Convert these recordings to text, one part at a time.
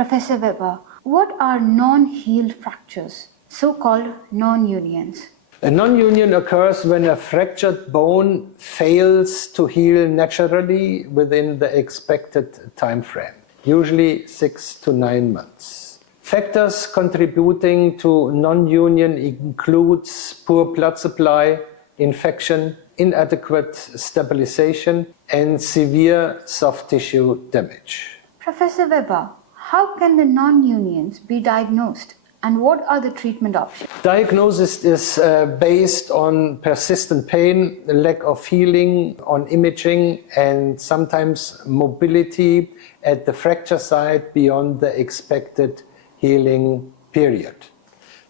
Professor Weber, what are non-healed fractures, so-called non-unions? A non-union occurs when a fractured bone fails to heal naturally within the expected time frame, usually 6 to 9 months. Factors contributing to non-union includes poor blood supply, infection, inadequate stabilization, and severe soft tissue damage. Professor Weber, how can the non-unions be diagnosed and what are the treatment options? Diagnosis is based on persistent pain, lack of healing, on imaging, and sometimes mobility at the fracture site beyond the expected healing period.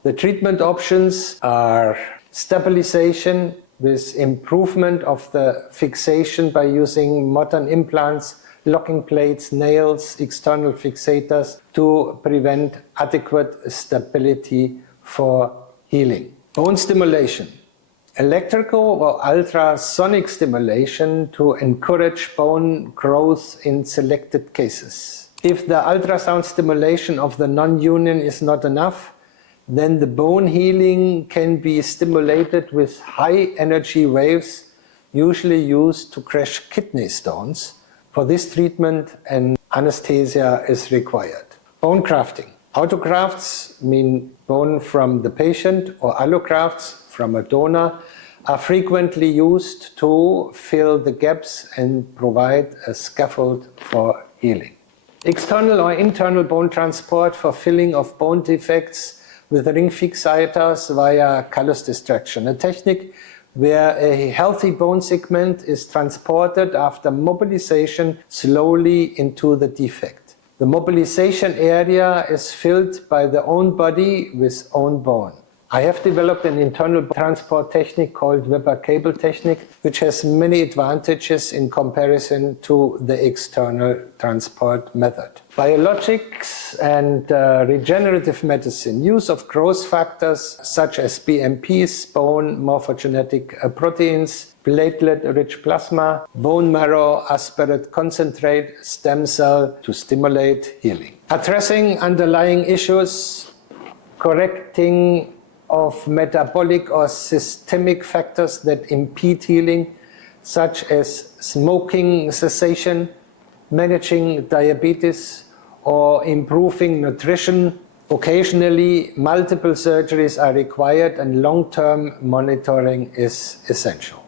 The treatment options are stabilization with improvement of the fixation by using modern implants, locking plates, nails, external fixators to prevent adequate stability for healing. Bone stimulation. Electrical or ultrasonic stimulation to encourage bone growth in selected cases. If the ultrasound stimulation of the non-union is not enough, then the bone healing can be stimulated with high energy waves, usually used to crush kidney stones. For this treatment, an anesthesia is required. Bone grafting. Autografts mean bone from the patient, or allografts from a donor are frequently used to fill the gaps and provide a scaffold for healing. External or internal bone transport for filling of bone defects with ring fixators via callus distraction, a technique where a healthy bone segment is transported after mobilization slowly into the defect. The mobilization area is filled by the own body with own bone. I have developed an internal transport technique called Weber cable technique, which has many advantages in comparison to the external transport method. Biologics and regenerative medicine, use of growth factors such as BMPs, bone morphogenetic proteins, platelet-rich plasma, bone marrow, aspirate concentrate, stem cell to stimulate healing. Addressing underlying issues, correcting of metabolic or systemic factors that impede healing, such as smoking cessation, managing diabetes, or improving nutrition. Occasionally, multiple surgeries are required and long-term monitoring is essential.